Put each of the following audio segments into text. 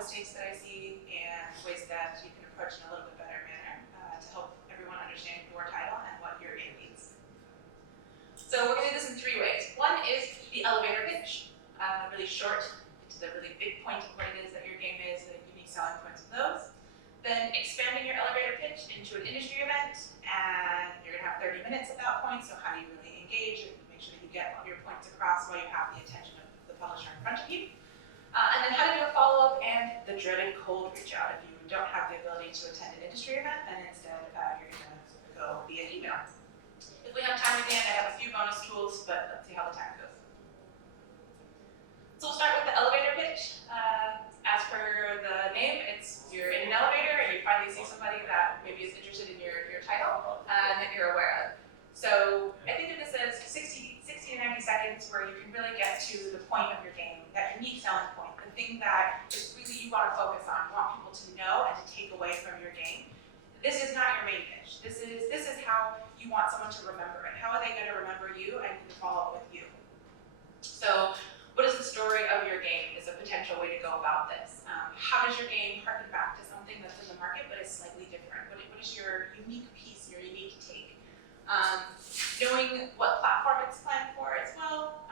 mistakes that I see and ways that you can approach in a little bit better manner to help everyone understand your title and what your game means. So we're going to do this in 3 ways. One is the elevator pitch, really short, to the really big point of what it is that your game is, the unique selling points of those. Then expanding your elevator pitch into an industry event, and you're going to have 30 minutes at that point, so how do you really engage and make sure that you get all your points across while you have the attention of the publisher in front of you. And then how to do a follow-up and the dreaded cold reach out. If you don't have the ability to attend an industry event, then instead you're going to go via email. If we have time at the end, I have a few bonus tools, but let's see how the time goes. So we'll start with the elevator pitch. As per the name, it's you're in an elevator and you finally see somebody that maybe is interested in your title and that you're aware of. So I think of this as 60 to 90 seconds where you can really get to the point of your game, that unique selling point, the thing that is really you want to focus on, you want people to know and to take away from your game. This is not your main pitch. This is how you want someone to remember it. How are they going to remember you and to follow up with you? So what is the story of your game is a potential way to go about this. How does your game harken back to something that's in the market but is slightly different? What is your unique piece, your unique take? Knowing what platform it's planned for as well.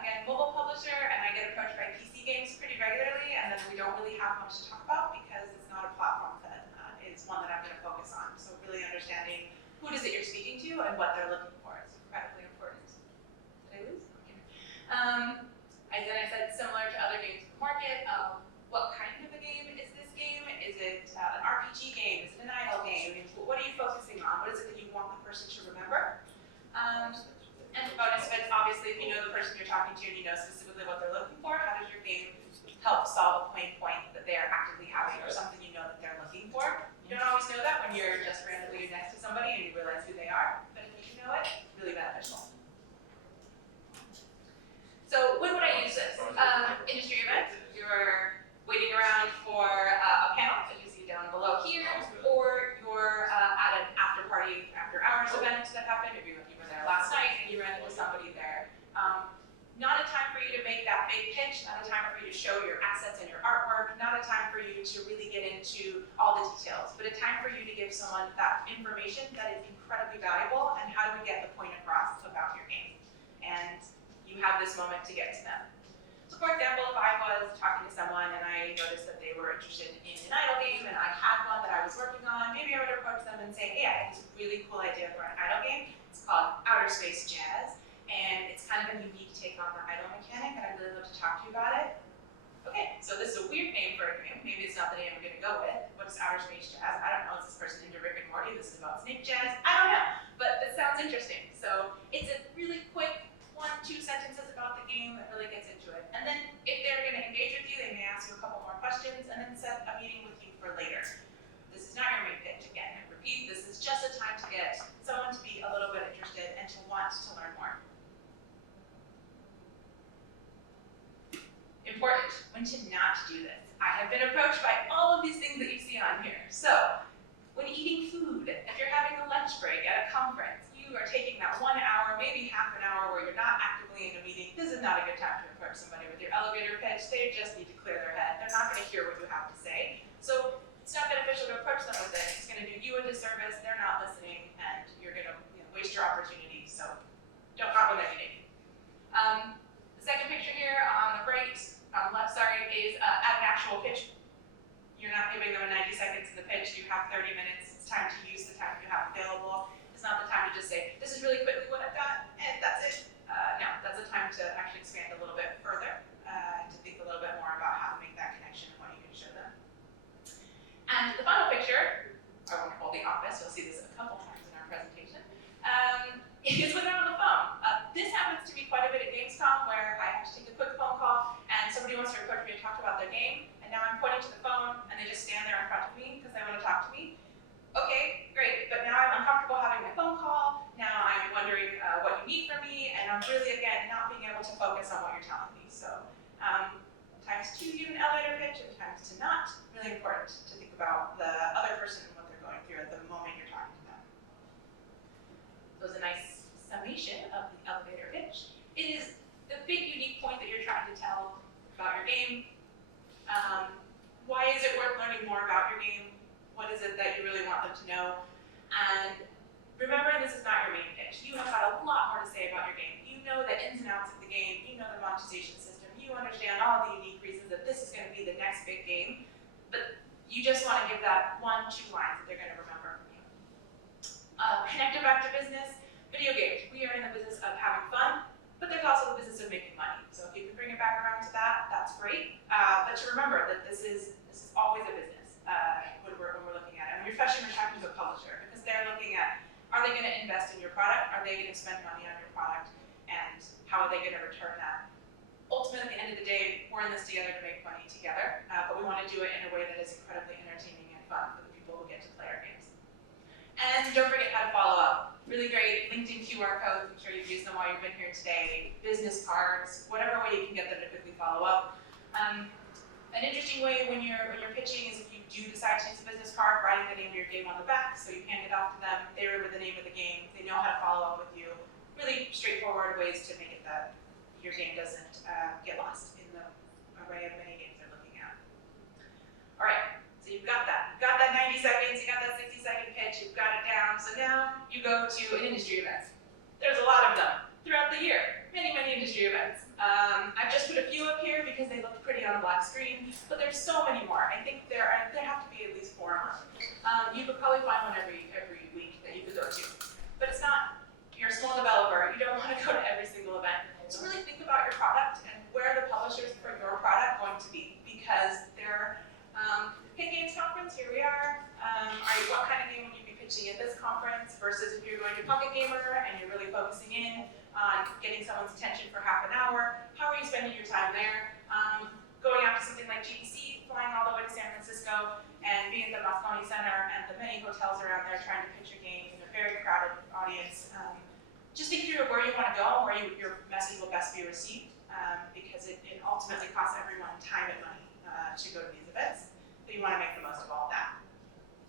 Again, mobile publisher, and I get approached by PC games pretty regularly, and then we don't really have much to talk about because it's not a platform that is one that I'm going to focus on. So really understanding who it is that you're speaking to and what they're looking for is incredibly important. Did I lose? Okay. As I said, similar to other games in the market, what kind of a game is this game? Is it an RPG game? Is it an idle game? What are you focusing on? What is it that you want the person to remember? And the bonus bits, obviously, if you know the person you're talking to and you know specifically what they're looking for, how does your game help solve a pain point that they are actively having or something you know that they're looking for? You don't always know that when you're just randomly next to somebody and you realize who they are, but if you know it, really beneficial. So when would I use this? Industry event, you're waiting around for a panel that you see down below here, or you're at an after party, after hours event that happened, maybe you were there last night and you ran into somebody there. Not a time for you to make that big pitch, not a time for you to show your assets and your artwork, not a time for you to really get into all the details, but a time for you to give someone that information that is incredibly valuable and how do we get the point across about your game. And you have this moment to get to them. So for example, if I was talking to someone and I noticed that they were interested in an idle game and I had one that I was working on, maybe I would approach them and say, hey, I have this really cool idea for an idle game. It's called Outer Space Jazz, and it's kind of a unique take on the idle mechanic, and I'd really love to talk to you about it. Okay, so this is a weird name for a game. Maybe it's not the name I'm going to go with. What is Outer Space Jazz? I don't know. Is this person into Rick and Morty? This is about snake jazz? I don't know, but it sounds interesting. So it's a really quick 1-2 sentences about the game that really gets into it. And then if they're going to engage with you, they may ask you a couple more questions and then set a meeting with you for later. This is not your main pitch. Again, I repeat, this is just a time to get someone to be a little bit interested and to want to learn more. Important, when to not do this. I have been approached by all of these things that you see on here. So, when eating food, if you're having a lunch break at a conference, you are taking that 1 hour, maybe half an hour where you're not actively in a meeting, this is not a good time to approach somebody with your elevator pitch. They just need to clear their head. They're not going to hear what you have to say. So it's not beneficial to approach them with it. It's going to do you a disservice. They're not listening, and you're going to waste your opportunity. So not when they're eating. The second picture here on the right, on the left, sorry, is at an actual pitch. You're not giving them 90 seconds in the pitch. You have 30 minutes. It's time to use the time you have available. It's not the time to just say, this is really quickly what I've got, and that's it. No, that's a time to actually expand a little bit further, to think a little bit more about how to make that connection and what you can show them. And the final picture, our wonderful The Office, you'll see this a couple times in our presentation, is when they're on the phone. This happens to be quite a bit at Gamescom, where I have to take a quick phone call, and somebody wants to approach me and talk about their game, and now I'm pointing to the phone, and they just stand there in front of me because they want to talk to me. Okay, great, but now I'm uncomfortable having my phone call, now I'm wondering what you need from me, and I'm really, again, not being able to focus on what you're telling me. So, times to use an elevator pitch and times to not, really important to think about the other person and what they're going through at the moment you're talking to them. So it's a nice summation of the elevator pitch. It is the big unique point that you're trying to tell about your game, why And remembering this is not your main pitch. You have got a lot more to say about your game. You know the ins and outs of the game. You know the monetization system. You understand all the unique reasons that this is going to be the next big game. But you just want to give that 1-2 lines that they're going to remember from you. Connect it back to business. Video games. We are in the business of having fun, but there's also the business of making money. So if you can bring it back around to that, that's great. But to remember that this is always a business when we're looking at it. And especially when we're talking to a publisher, because they're looking at, are they going to invest in your product? Are they going to spend money on your product? And how are they going to return that? Ultimately, at the end of the day, we're in this together to make money together, but we want to do it in a way that is incredibly entertaining and fun for the people who get to play our games. And don't forget how to follow up. Really great LinkedIn QR codes. I'm sure you've used them while you've been here today. Business cards, whatever way you can get them to quickly follow up. An interesting way when you're pitching is if you do decide to use a business card, writing the name of your game on the back so you hand it off to them. They remember the name of the game. They know how to follow up with you. Really straightforward ways to make it that your game doesn't get lost in the array of many games they're looking at. All right, so you've got that. You've got that 90 seconds, you got that 60-second pitch, you've got it down. So now you go to an industry event. There's a lot of them throughout the year. Many, many industry events. I've just put a few up here because they look pretty on a black screen, but there's so many more. I think there have to be at least 4 a month. You could probably find one every week that you could go to. But it's not, you're a small developer, you don't want to go to every single event. So really think about your product and where are the publishers for your product going to be, because they're Pit Games Conference, here we are. What kind of game would you be pitching at this conference versus if you're going to Pocket Gamer and you're really focusing in on getting someone's attention for half an hour? How are you spending your time there? Going out to something like GDC, flying all the way to San Francisco, and being at the Moscone Center and the many hotels around there trying to pitch your games in a very crowded audience. Just think through where you want to go and where your message will best be received, because it ultimately costs everyone time and money to go to these events. So you want to make the most of all of that.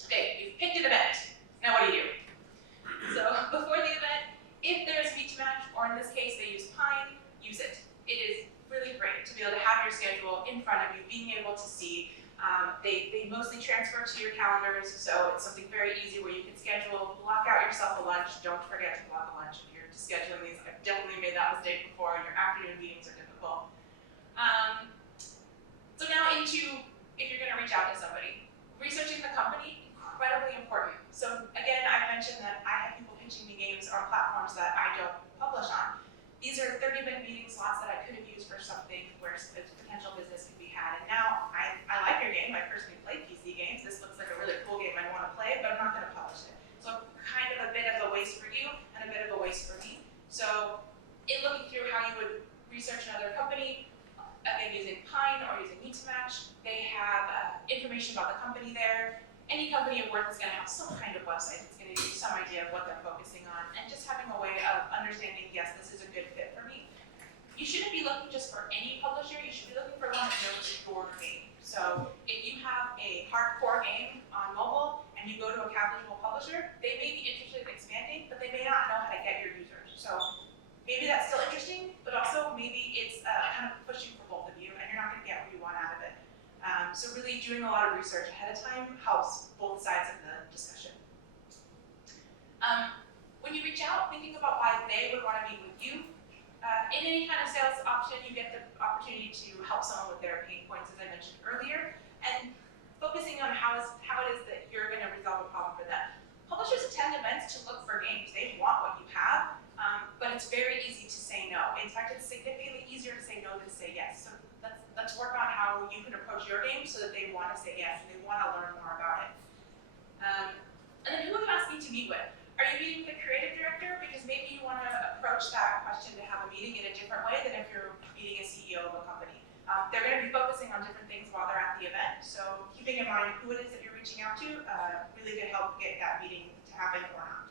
Okay, you've picked an event. Now what do you do? So before the event, if there's a meet to match, or in this case they use Pine, use it. It is really great to be able to have your schedule in front of you, being able to see. They mostly transfer to your calendars, so it's something very easy where you can schedule, block out yourself a lunch. Don't forget to block a lunch if you're scheduling these. I've definitely made that mistake before. Your afternoon meetings are difficult. So now into, if you're going to reach out to somebody, researching the company, incredibly important. So again, I mentioned that I have people pitching me games on platforms that I don't publish on. These are 30-minute meeting slots that I could have used for something where a potential business could be had. And now I like your game. I personally play PC games. This looks like a really cool game I want to play, but I'm not going to publish it. So kind of a bit of a waste for you and a bit of a waste for me. So in looking through how you would research another company, again using Pine or using Meet to Match, they have information about the company there. Any company of worth is going to have some kind of website that's going to give you some idea of what they're focusing on, and just having a way of understanding, yes, this is a good fit for me. You shouldn't be looking just for any publisher, you should be looking for one that knows your game. So if you have a hardcore game on mobile and you go to a casual publisher, they may be interested in expanding, but they may not know how to get your users. So maybe that's still interesting, but also maybe it's kind of pushing for both of you and you're not going to get what you want out of it. So really doing a lot of research ahead of time helps both sides of the discussion. When you reach out, thinking about why they would want to meet with you. In any kind of sales option, you get the opportunity to help someone with their pain points, as I mentioned earlier, and focusing on how it is that you're going to resolve a problem for them. Publishers attend events to look for games. They want what you have, but it's very easy to say no. In fact, it's significantly easier to say no than to say yes. So let's work on how you can approach your game so that they want to say yes and they want to learn more about it. And then who am I asking to meet with? Are you meeting with the creative director? Because maybe you want to approach that question to have a meeting in a different way than if you're meeting a CEO of a company. They're going to be focusing on different things while they're at the event, so keeping in mind who it is that you're reaching out to really could help get that meeting to happen or not.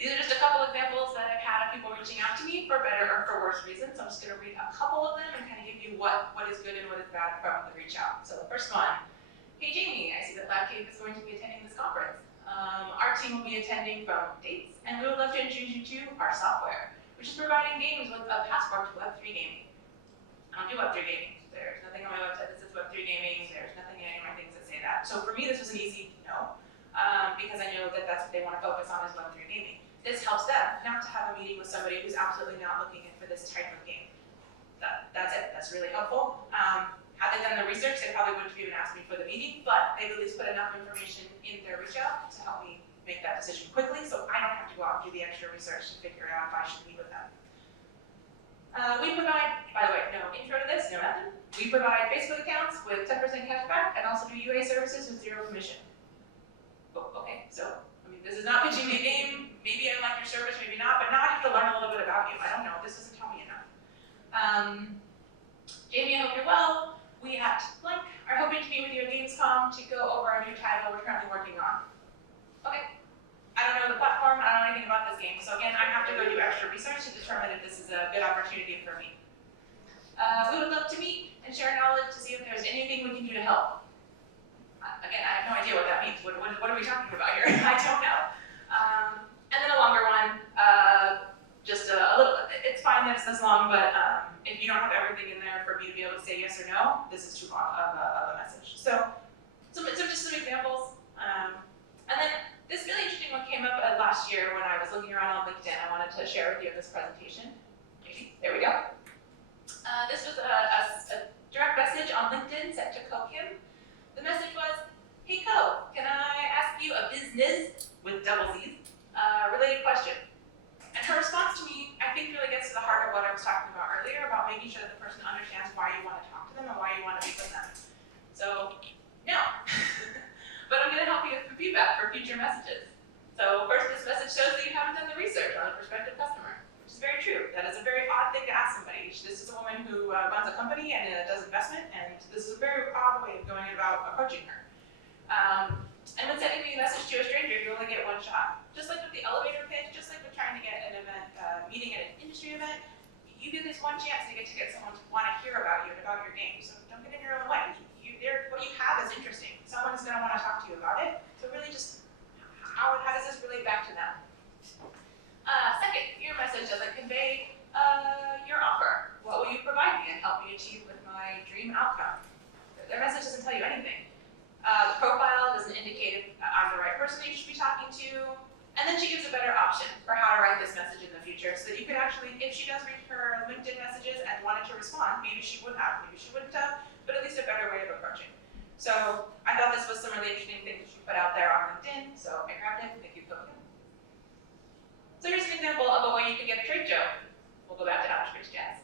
These are just a couple examples that I've had of people reaching out to me for better or for worse reasons. So I'm just going to read a couple of them and kind of give you what is good and what is bad from the reach out. So the first one, hey Jamie, I see that LabCave is going to be attending this conference. Our team will be attending from dates, and we would love to introduce you to our software, which is providing games with a passport to Web3 gaming. I don't do Web3 gaming. There's nothing on my website that says Web3 gaming. There's nothing in any of my things that say that. that. So for me, this was an easy no, because I know that that's what they want to focus on is Web3 gaming. This helps them not to have a meeting with somebody who's absolutely not looking in for this type of game. That's it. That's really helpful. Had they done the research, they probably wouldn't have even asked me for the meeting, but they've at least put enough information in their reach out to help me make that decision quickly, so I don't have to go out and do the extra research to figure out if I should meet with them. We provide, by the way, no intro to this, no nothing. We provide Facebook accounts with 10% cash back and also do UA services with 0 commission. Oh, okay, so, I mean, this is not pitching me a game. Maybe I like your service, maybe not, but now I have to learn a little bit about you. I don't know, this doesn't tell me enough. Jami, I hope you're well. We at Blank are hoping to meet with you at Gamescom to go over our new title we're currently working on. Okay, I don't know the platform, I don't know anything about this game, so again, I have to go do extra research to determine if this is a good opportunity for me. We would love to meet and share knowledge to see if there's anything we can do to help. Again, I have no idea what that means. What are we talking about here? I don't know. And then a longer one, just a little, it's fine that it's this long, but if you don't have everything in there for me to be able to say yes or no, this is too long of a message. So just some examples. And then this really interesting one came up last year when I was looking around on LinkedIn. I wanted to share with you in this presentation. Maybe, there we go. This was a direct message on LinkedIn sent to Ko Kim. The message was, hey Ko, can I ask you a business with double Z's related question? And her response to me, I think, really gets to the heart of what I was talking about earlier about making sure that the person understands why you want to talk to them and why you want to meet with them. So, no. But I'm going to help you with some feedback for future messages. So first, this message shows that you haven't done the research on a prospective customer, which is very true. That is a very odd thing to ask somebody. This is a woman who runs a company and does investment, and this is a very odd way of going about approaching her. And when sending me a message to a stranger, you only get one shot. Just like with the elevator pitch, just like with trying to get an event, meeting at an industry event, you get this one chance to get someone to want to hear about you and about your game. So don't get in your own way. What you have is interesting. Someone is going to want to talk to you about it. So really just, how does this relate back to them? Second, your message doesn't convey your offer. What will you provide me and help me achieve with my dream outcome? Their message doesn't tell you anything. The profile doesn't indicate if I'm the right person that you should be talking to. And then she gives a better option for how to write this message in the future so that you could actually, if she does read her LinkedIn messages and wanted to respond, maybe she would have, maybe she wouldn't have, but at least a better way of approaching. So I thought this was some really interesting things that she put out there on LinkedIn, so I grabbed it. Thank you, Coco. So here's an example of a way you can get a trade show. We'll go back to Outer Space Jazz.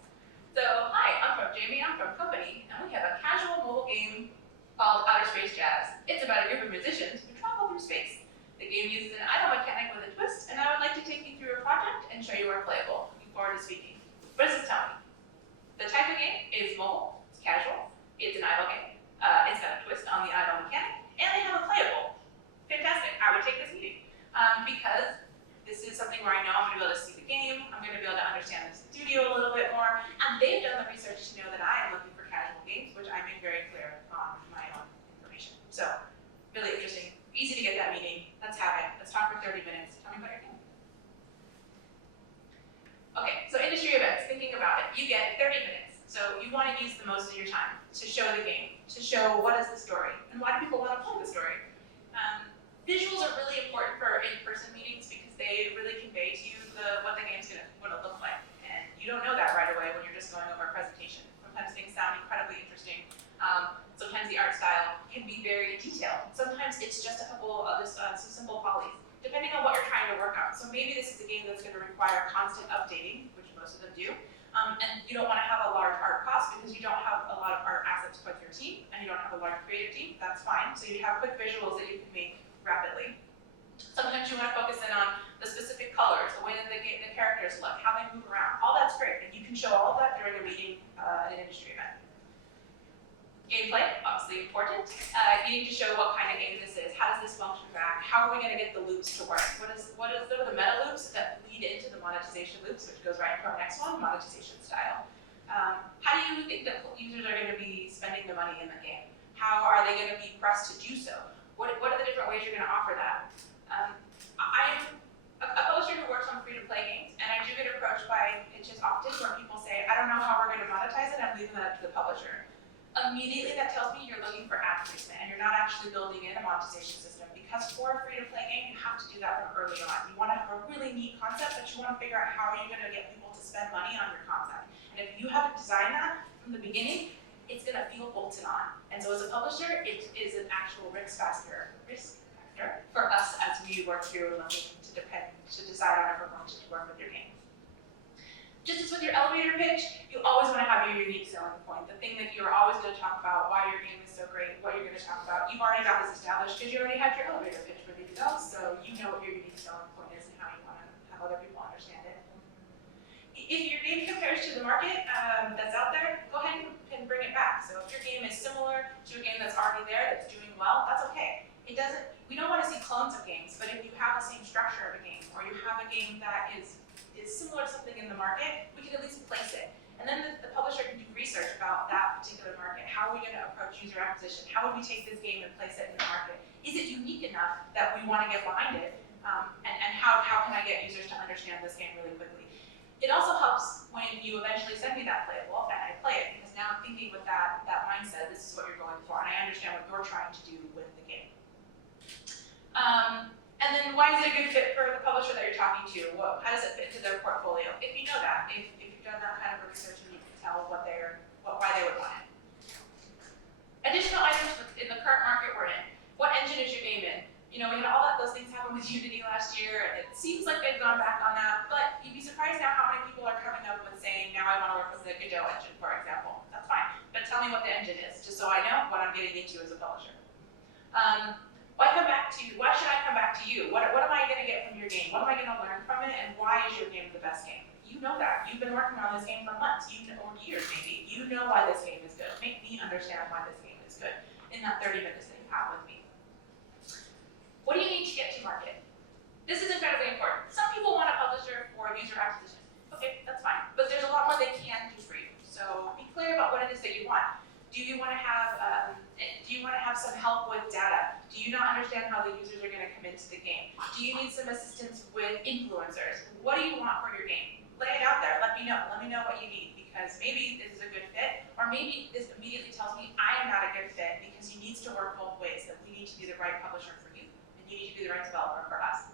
So hi, I'm from Jami, I'm from Company, and we have a casual mobile game called Outer Space Jazz. It's about a group of musicians who travel through space. The game uses an idle mechanic with a twist, and I would like to take you through a project and show you our playable. Looking forward to speaking. What does this tell me? The type of game is mobile, it's casual, it's an idle game, it's got a twist on the idle mechanic, and they have a playable. Fantastic, I would take this meeting. Because this is something where I know I'm going to be able to see the game, I'm going to be able to understand the studio a little bit more, and they've done the research to know that I am looking for casual games, which I made very clear on my own information. So, really interesting. Easy to get that meeting. Let's have it. Let's talk for 30 minutes. Tell me about your game. Okay, so industry events, thinking about it. You get 30 minutes. So you want to use the most of your time to show the game, to show what is the story, and why do people want to play the story. Visuals are really important for in-person meetings because they really convey to you what the game's going to look like. And you don't know that right away when you're just going over a presentation. Sometimes things sound incredibly interesting. Sometimes the art style can be very detailed. Sometimes it's just a couple of some simple polys, depending on what you're trying to work on. So maybe this is a game that's going to require constant updating, which most of them do. And you don't want to have a large art cost because you don't have a lot of art assets with your team, and you don't have a large creative team. That's fine. So you have quick visuals that you can make rapidly. Sometimes you want to focus in on the specific colors, the way that the characters look, how they move around. All that's great, and you can show all of that during a meeting at an industry event. Gameplay, obviously important. You need to show what kind of game this is. How does this function back? How are we going to get the loops to work? What are the meta loops that lead into the monetization loops, which goes right into our next one, monetization style. How do you think that users are going to be spending the money in the game? How are they going to be pressed to do so? What are the different ways you're going to offer that? I'm a publisher who works on free-to-play games, and I do get approached by pitches often where people say, I don't know how we're going to monetize it, I'm leaving that up to the publisher. Immediately that tells me you're looking for ad placement and you're not actually building in a monetization system, because for a free-to-play game, you have to do that from early on. You want to have a really neat concept, but you want to figure out how are you going to get people to spend money on your concept. And if you haven't designed that from the beginning, it's going to feel bolted on. And so as a publisher, it is an actual risk factor for us as we work through looking to decide on if we're going to work with your game. Just as with your elevator pitch, you always want to have your unique selling point, the thing that you're always going to talk about, why your game is so great, what you're going to talk about. You've already got this established because you already have your elevator pitch ready to go, so you know what your unique selling point is and how you want to have other people understand it. If your game compares to the market that's out there, go ahead and bring it back. So if your game is similar to a game that's already there, that's doing well, that's okay. We don't want to see clones of games, but if you have the same structure of a game, or you have a game that is similar to something in the market, we can at least place it. And then the publisher can do research about that particular market. How are we going to approach user acquisition? How would we take this game and place it in the market? Is it unique enough that we want to get behind it? And how can I get users to understand this game really quickly? It also helps when you eventually send me that playable and I play it, because now I'm thinking with that mindset, this is what you're going for, and I understand what you're trying to do with the game. And then why is it a good fit for the publisher that you're talking to? How does it fit into their portfolio? If you know that, if you've done that kind of research, and you can tell why they would want it. Additional items in the current market we're in. What engine is your game in? You know, we had those things happen with Unity last year, and it seems like they've gone back on that, but you'd be surprised now how many people are coming up with saying, now I want to work with the Godot engine, for example. That's fine, but tell me what the engine is, just so I know what I'm getting into as a publisher. Why should I come back to you? What am I going to get from your game? What am I going to learn from it? And why is your game the best game? You know that. You've been working on this game for months, or years maybe. You know why this game is good. Make me understand why this game is good in that 30 minutes that you have with me. What do you need to get to market? This is incredibly important. Some people want a publisher for user acquisition. Okay, that's fine. But there's a lot more they can do for you. So be clear about what it is that you want. Do you want to have some help with data? Do you not understand how the users are going to come into the game? Do you need some assistance with influencers? What do you want for your game? Lay it out there. Let me know. Let me know what you need, because maybe this is a good fit, or maybe this immediately tells me I am not a good fit because it needs to work both ways. That we need to be the right publisher for you, and you need to be the right developer for us.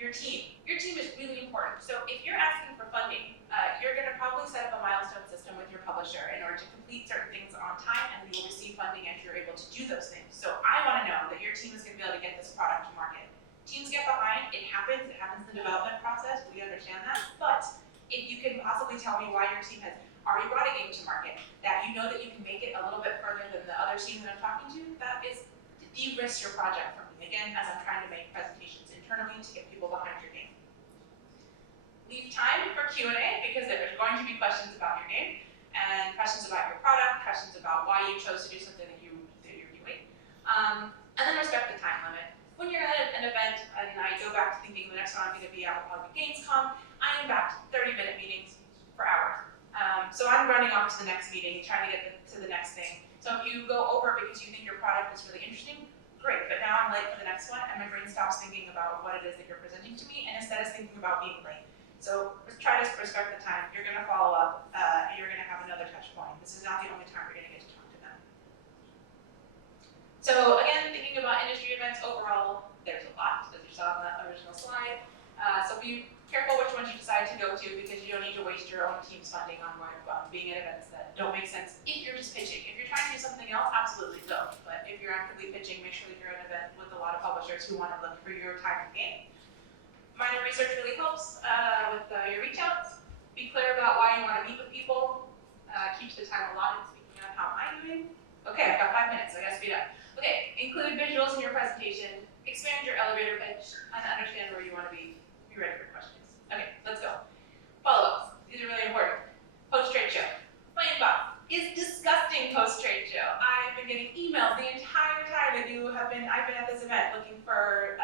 Your team. Your team is really important. So if you're asking for funding, you're going to probably set up a milestone system with your publisher in order to complete certain things on time, and you will receive funding as you're able to do those things. So I want to know that your team is going to be able to get this product to market. Teams get behind, it happens in the development process, we understand that, but if you can possibly tell me why your team has already brought a game to market, that you know that you can make it a little bit further than the other team that I'm talking to, that is to de-risk your project for me, again, as I'm trying to make presentations internally to get people behind your game. Leave time for Q&A, because there's going to be questions about your game, and questions about your product, questions about why you chose to do something that you're doing. And then respect the time limit. When you're at an event, and I go back to thinking the next one I'm going to be at will be Gamescom, I am back to 30-minute meetings for hours. So I'm running off to the next meeting, trying to get to the next thing. So if you go over because you think your product is really interesting, great, but now I'm late for the next one, and my brain stops thinking about what it is that you're presenting to me, and instead is thinking about being late. So try to respect the time. You're going to follow up, you're going to have another touch point. This is not the only time you're going to get to talk to them. So again, thinking about industry events overall, there's a lot, as you saw in that original slide. So be careful which ones you decide to go to, because you don't need to waste your own team's funding on being at events that don't make sense if you're just pitching. If you're trying to do something else, absolutely go. But if you're actively pitching, make sure that you're at an event with a lot of publishers who want to look for your type of game. Minor research really helps with your reach outs. Be clear about why you want to meet with people. Keeps the time allotted. Speaking of, how am I doing? Okay, I've got 5 minutes, so I gotta speed up. Okay, include visuals in your presentation. Expand your elevator pitch, and understand where you want to be. Be ready for questions. Okay, let's go. Follow-ups. These are really important. Post-trade show. My inbox is disgusting post-trade show. I've been getting emails the entire time that I've been at this event looking for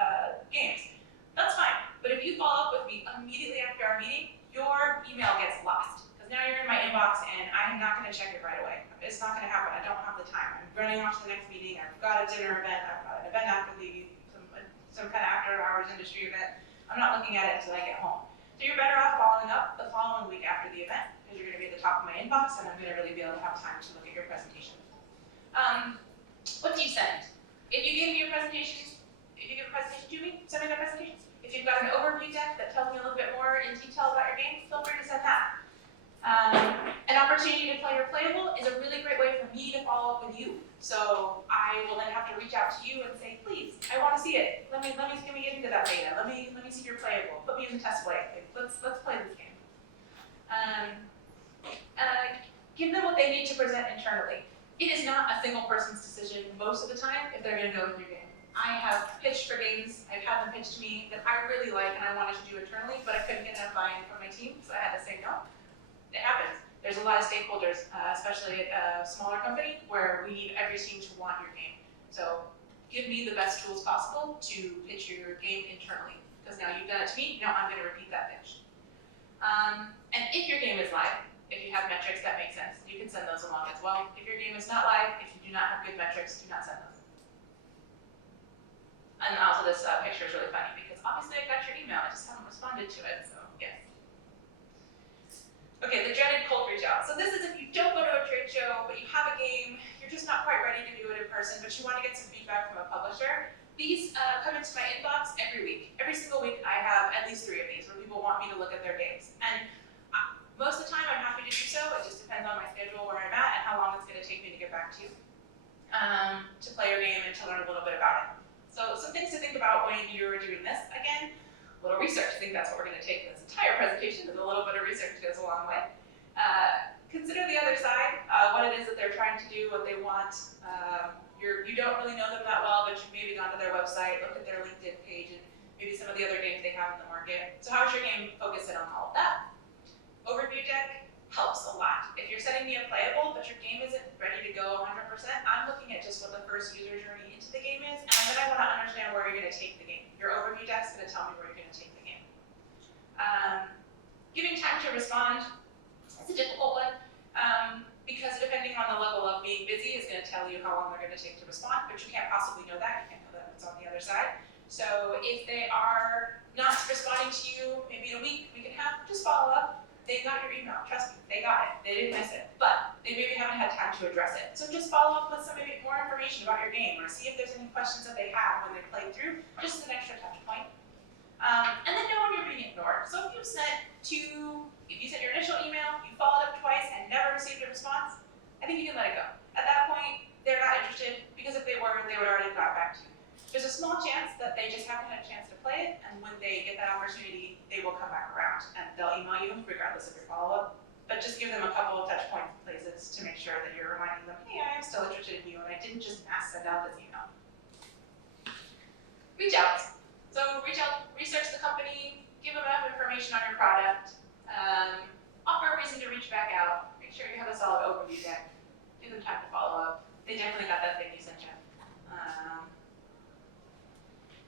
games. That's fine, but if you follow up with me immediately after our meeting, your email gets lost. Because now you're in my inbox and I'm not going to check it right away. It's not going to happen. I don't have the time. I'm running off to the next meeting. I've got a dinner event. I've got an event after some kind of after-hours industry event. I'm not looking at it until I get home. So you're better off following up the following week after the event, because you're going to be at the top of my inbox, and I'm going to really be able to have time to look at your presentation. What do you send? If you give me your presentations, if you give a presentation to me, send me that presentation. If you've got an overview deck that tells me a little bit more in detail about your game, feel free to send that. An opportunity to play your playable is a really great way for me to follow up with you. So I will then have to reach out to you and say, please, I want to see it. Let me get into that beta. Let me see your playable. Put me in the test play. Let's play this game. Give them what they need to present internally. It is not a single person's decision most of the time if they're going to go with your game. I have pitched for games, I've had them pitched to me that I really like and I wanted to do internally, but I couldn't get enough buy-in from my team, so I had to say no. It happens. There's a lot of stakeholders, especially at a smaller company, where we need every team to want your game. So give me the best tools possible to pitch your game internally, because now you've done it to me, now I'm going to repeat that pitch. And if your game is live, if you have metrics that make sense, you can send those along as well. If your game is not live, if you do not have good metrics, do not send those. And also this picture is really funny because obviously I got your email, I just haven't responded to it, so yes. Okay, the dreaded cold reach out. So this is if you don't go to a trade show, but you have a game, you're just not quite ready to do it in person, but you want to get some feedback from a publisher. These come into my inbox every week. Every single week I have at least 3 of these where people want me to look at their games. And most of the time I'm happy to do so. It just depends on my schedule, where I'm at, and how long it's going to take me to get back to you to play your game and to learn a little bit about it. So some things to think about when you're doing this. Again, a little research. I think that's what we're going to take in this entire presentation, is a little bit of research goes a long way. Consider the other side, what it is that they're trying to do, what they want. You don't really know them that well, but you've maybe gone to their website, looked at their LinkedIn page, and maybe some of the other games they have in the market. So how's your game focusing on all of that? Overview deck helps a lot. If you're sending me a playable, but your game isn't ready to go 100%, I'm looking at just what the first user journey into the game is, and then I want to understand where you're going to take the game. Your overview deck's going to tell me where you're going to take the game. Giving time to respond is a difficult one, because depending on the level of being busy is going to tell you how long they're going to take to respond, but you can't possibly know that. You can't know that if it's on the other side. So if they are not responding to you, maybe in a week, week and a half, just follow up. They got your email, trust me, they got it, they didn't miss it, but they maybe haven't had time to address it. So just follow up with some maybe more information about your game, or see if there's any questions that they have when they played through, just as an extra touch point. And then know when you're being ignored. So if you sent your initial email, you followed up twice and never received a response, I think you can let it go. At that point, they're not interested, because if they were, they would already have got back to you. There's a small chance that they just haven't had a chance to play it, and when they get that opportunity, they will come back around, and they'll email you regardless of your follow-up. But just give them a couple of touch point places to make sure that you're reminding them, hey, I am still interested in you, and I didn't just mass send out this email. Reach out. So reach out, research the company, give them enough information on your product, offer a reason to reach back out, make sure you have a solid overview deck, give them time to follow up. They definitely got that thing you sent you.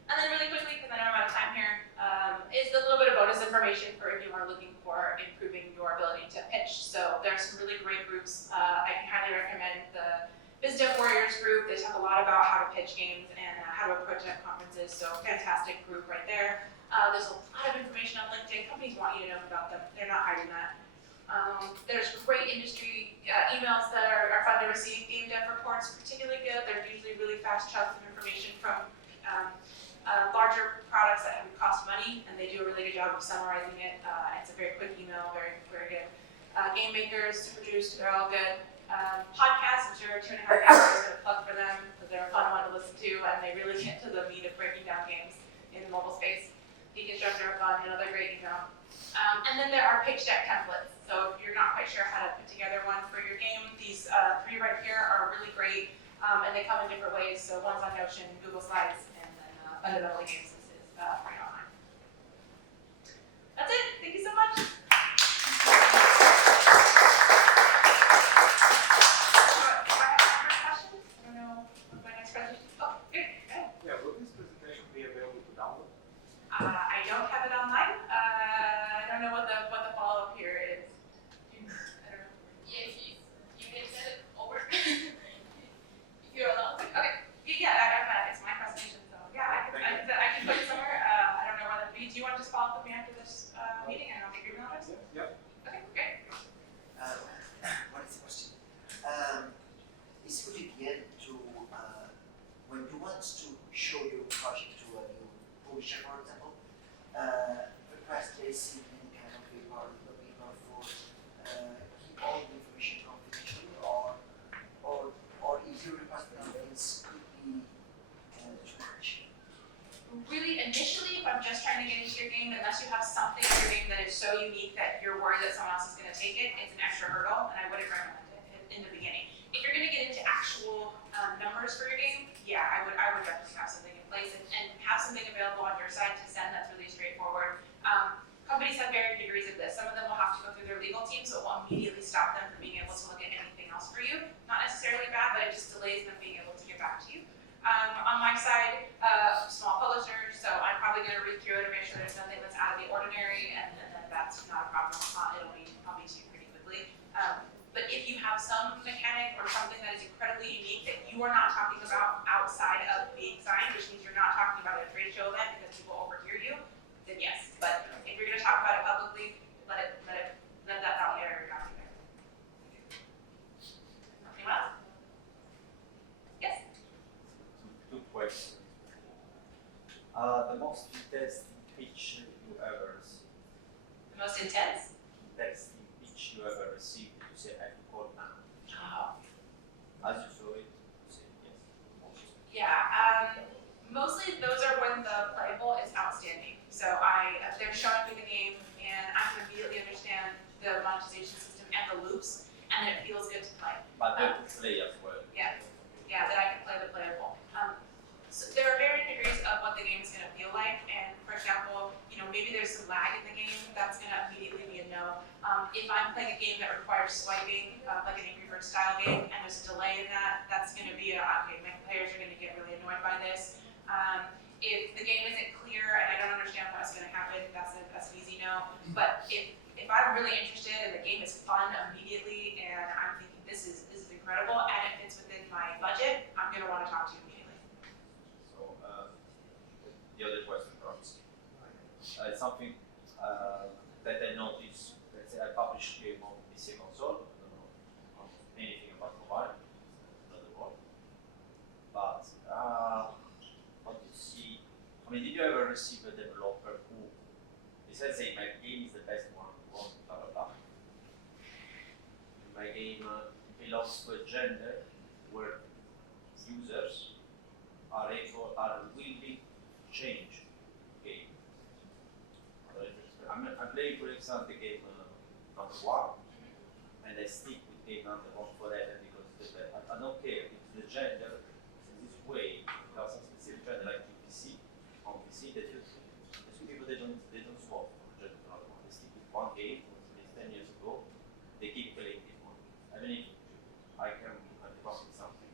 And then really quickly, because I know I'm out of time here, is a little bit of bonus information for if you are looking for improving your ability to pitch. So there are some really great groups. I can highly recommend the BizDev Warriors group. They talk a lot about how to pitch games and how to approach it at conferences. So fantastic group right there. There's a lot of information on LinkedIn. Companies want you to know about them. They're not hiding that. There's great industry emails that are fun to receive. Game dev reports, particularly good. They're usually really fast chunks of information from larger products that cost money, and they do a really good job of summarizing it. It's a very quick email, very, very good. Game makers, super juiced, they're all good. Podcasts, I'm sure 2.5 hours is going to plug for them, because they're a fun one to listen to, and they really get to the meat of breaking down games in the mobile space. Deconstructor are fun, another great email. And then there are pitch deck templates. So if you're not quite sure how to put together one for your game, these 3 right here are really great, and they come in different ways. So one's on Notion, Google Slides, and then fundamentally games is free online. That's it. Thank you so much. Do I have time for questions? I don't know what my next presentation. Oh, here. Yeah, will this presentation be available to download? I don't have it online. I don't know what the follow-up here is. I don't know. Yeah, you can send it over. If you're allowed to. Okay. Yeah, it's my presentation, so yeah, I can put it somewhere. that someone else is going to take it, it's an extra hurdle, and I wouldn't recommend it in the beginning. If you're going to get into actual numbers for your game, yeah, I would definitely have something in place and have something available on your side to send that's really straightforward. Companies have varying degrees of this. Some of them will have to go through their legal team, so it will immediately stop them from being able to look at anything else for you. Not necessarily bad, but it just delays them being able to get back to you. On my side, small publisher, so I'm probably going to read through it and make sure there's nothing that's out of the ordinary, and then that's not a problem. I'll be to you pretty quickly. But if you have some mechanic or something that is incredibly unique that you are not talking about outside of being signed, which means you're not talking about it at a trade show event because people overhear you, then yes. But if you're going to talk about it publicly, let that out there. Anyone else? Yes. Two questions. The most intense pitch you ever received. The most intense? Intense pitch you ever received. You say I call now. Oh. As you saw it, you say yes. Yeah. Mostly those are when the playable is outstanding. So they're showing me the game, and I can immediately understand the monetization system and the loops, and it feels good to play. But they could play as well. Yeah, that I can play the playable. So there are varying degrees of what the game is going to feel like, and for example, maybe there's some lag in the game, that's going to immediately be a no. If I'm playing a game that requires swiping, like an Angry Birds style game, and there's a delay in that, that's going to be okay, my players are going to get really annoyed by this. If the game isn't clear and I don't understand what's going to happen, that's an easy no. But if I'm really interested and the game is fun immediately, and I'm thinking this is incredible and it fits within my budget, I'm going to want to talk to you immediately. So the other question comes. Something that I noticed. Let's say I publish a game on PC console. I don't know anything about mobile. Another one. But what you see? I mean, did you ever receive a developer who besides saying my game is the best one, blah blah blah. My game belongs to a gender where users are willing to change game. I'm playing, for example, the game number one, and I stick with game number one forever because I don't care if the gender in this way. There are some specific gender like PC on PC that there's people they don't swap from gender to another one. They stick with one game from at least 10 years ago. They keep playing this one. I mean, I can come with something.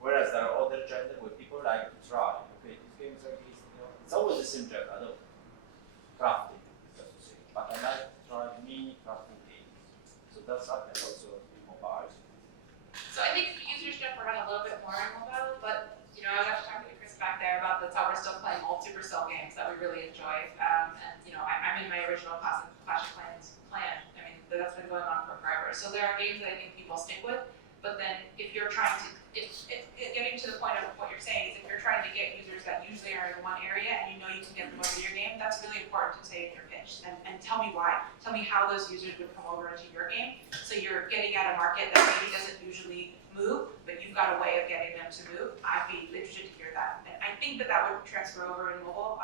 Whereas there are other gender where people like to try. Okay, this game is like this. It's always the same gender. I know crafting, just to say. But I like to try mini crafting games. So that's something also in mobile. So I think users jump around a little bit more in mobile, but I was actually talking to Chris back there about that's how we're still playing old Supercell games that we really enjoy. And I'm in my original Clash of Clans plan. I mean, that's been going on for forever. So there are games that I think people stick with, but then if you're trying to, getting to the point of what you're saying is if you're trying to get users that usually are in one area and you can get them over to your game, that's really important to say in your pitch. And tell me why. Tell me how those users would come over into your game. So you're getting at a market that maybe doesn't usually move, but you've got a way of getting them to move. I'd be interested to hear that. And I think that would transfer over in mobile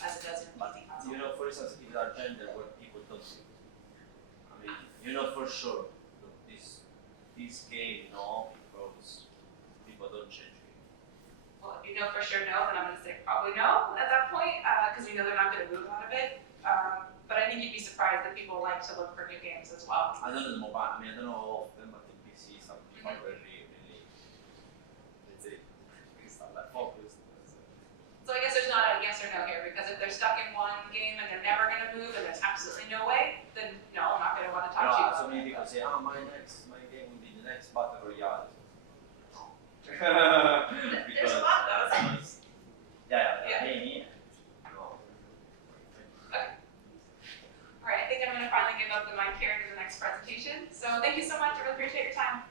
as it does in PC console. For instance, if there are gender where people don't see. I mean, for sure, look, this game, because people don't change it. Well, if you know for sure no, then I'm going to say probably no at that point, because we know they're not going to move out of it. But I think you'd be surprised that people like to look for new games as well. I don't know the mobile. I don't know all of them, but in PC, some people are really, let's say, like focused. So I guess there's not a yes or no here, because if they're stuck in one game and they're never going to move and there's absolutely no way, then no, I'm not going to want to talk to you about so many it. people say, my game will be the next Battle Royale. There's a lot of those. Yeah. Okay. All right, I think I'm going to finally give up the mic here to the next presentation. So thank you so much. I really appreciate your time.